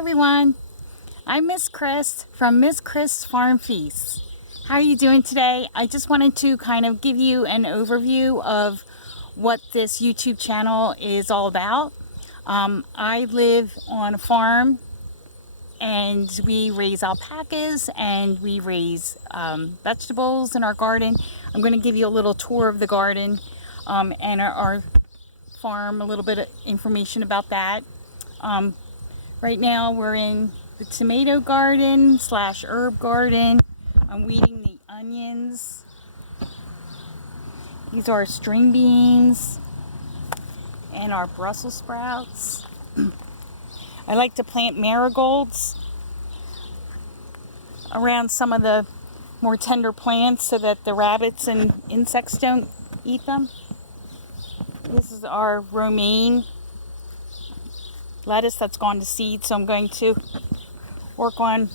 everyone, I'm Miss Chris from Miss Chris Farm Feast. How are you doing today? I just wanted to kind of give you an overview of what this YouTube channel is all about. I live on a farm and we raise alpacas and we raise vegetables in our garden. I'm going to give you a little tour of the garden and our farm, a little bit of information about that. Right now we're in the tomato garden slash herb garden. I'm weeding the onions. These are string beans and our Brussels sprouts. I like to plant marigolds around some of the more tender plants so that the rabbits and insects don't eat them. This is our romaine lettuce that's gone to seed, so I'm going to work on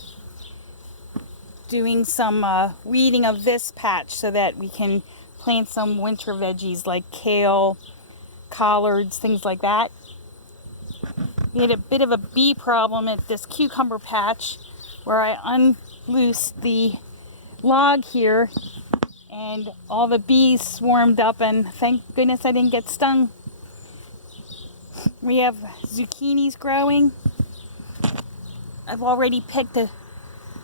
doing some weeding of this patch so that we can plant some winter veggies like kale, collards, things like that. We had a bit of a bee problem at this cucumber patch where I unloosed the log here and all the bees swarmed up, and thank goodness I didn't get stung. We have zucchinis growing. I've already picked a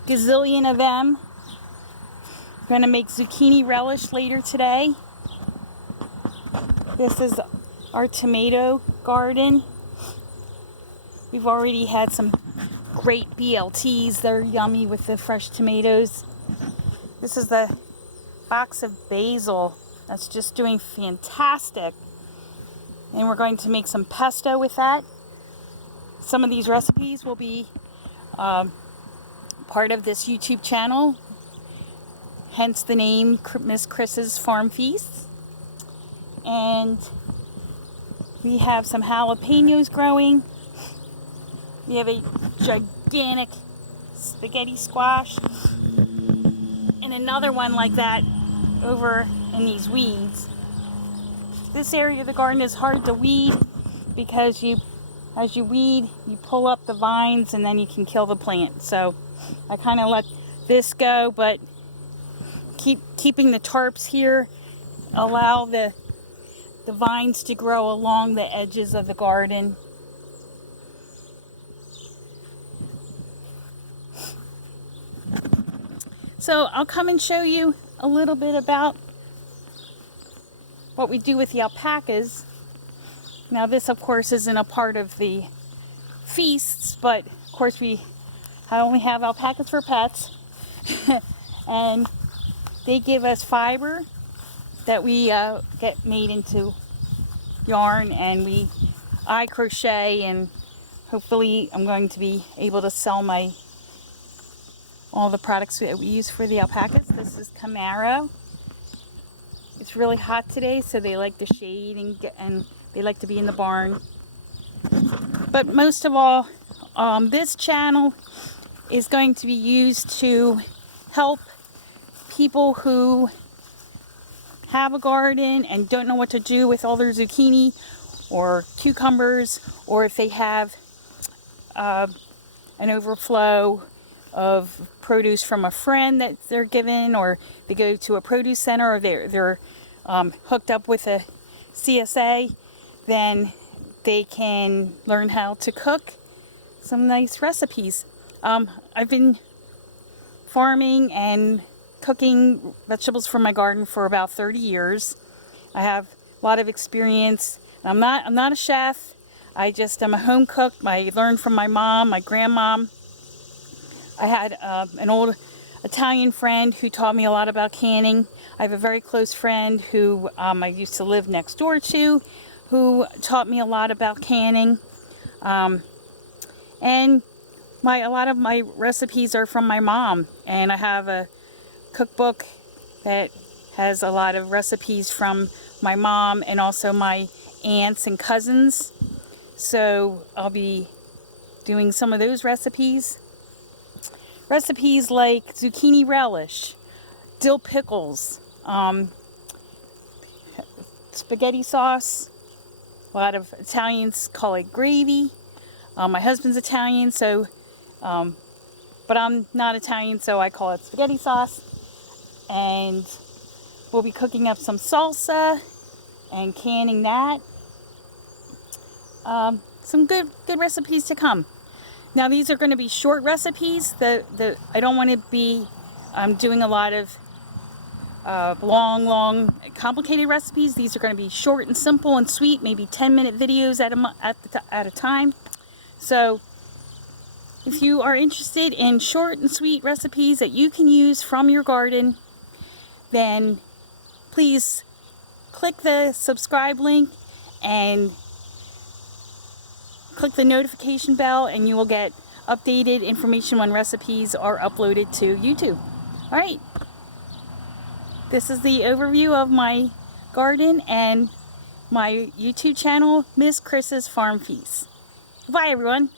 gazillion of them. I'm going to make zucchini relish later today. This is our tomato garden. We've already had some great BLTs. They're yummy with the fresh tomatoes. This is the box of basil that's just doing fantastic. And we're going to make some pesto with that. Some of these recipes will be part of this YouTube channel, hence the name Miss Chris's Farm Feast. And we have some jalapenos growing. We have a gigantic spaghetti squash and another one like that over in these weeds. This area of the garden is hard to weed because as you weed, you pull up the vines and then you can kill the plant. So I kind of let this go, but keeping the tarps here allow the vines to grow along the edges of the garden. So I'll come and show you a little bit about what we do with the alpacas. Now this of course isn't a part of the feasts, but of course I only have alpacas for pets. And they give us fiber that we get made into yarn, and I crochet, and hopefully I'm going to be able to sell all the products that we use for the alpacas. This is Camaro. It's really hot today, so they like the shade and they like to be in the barn. But most of all, this channel is going to be used to help people who have a garden and don't know what to do with all their zucchini or cucumbers, or if they have an overflow of produce from a friend that they're given, or they go to a produce center, or they're hooked up with a CSA, then they can learn how to cook some nice recipes. I've been farming and cooking vegetables from my garden for about 30 years. I have a lot of experience. I'm not a chef. I just am a home cook. I learned from my mom, my grandmom. I had an old Italian friend who taught me a lot about canning. I have a very close friend who I used to live next door to, who taught me a lot about canning. And a lot of my recipes are from my mom. And I have a cookbook that has a lot of recipes from my mom and also my aunts and cousins. So I'll be doing some of those recipes. Recipes like zucchini relish, dill pickles, spaghetti sauce. A lot of Italians call it gravy. My husband's Italian, so, but I'm not Italian, so I call it spaghetti sauce. And we'll be cooking up some salsa and canning that. Some good recipes to come. Now these are going to be short recipes. I don't want to be doing a lot of long, complicated recipes. These are going to be short and simple and sweet, maybe 10-minute videos at a time. So if you are interested in short and sweet recipes that you can use from your garden, then please click the subscribe link and click the notification bell, and you will get updated information when recipes are uploaded to YouTube. Alright, this is the overview of my garden and my YouTube channel, Miss Chris's Farm Feast. Bye everyone!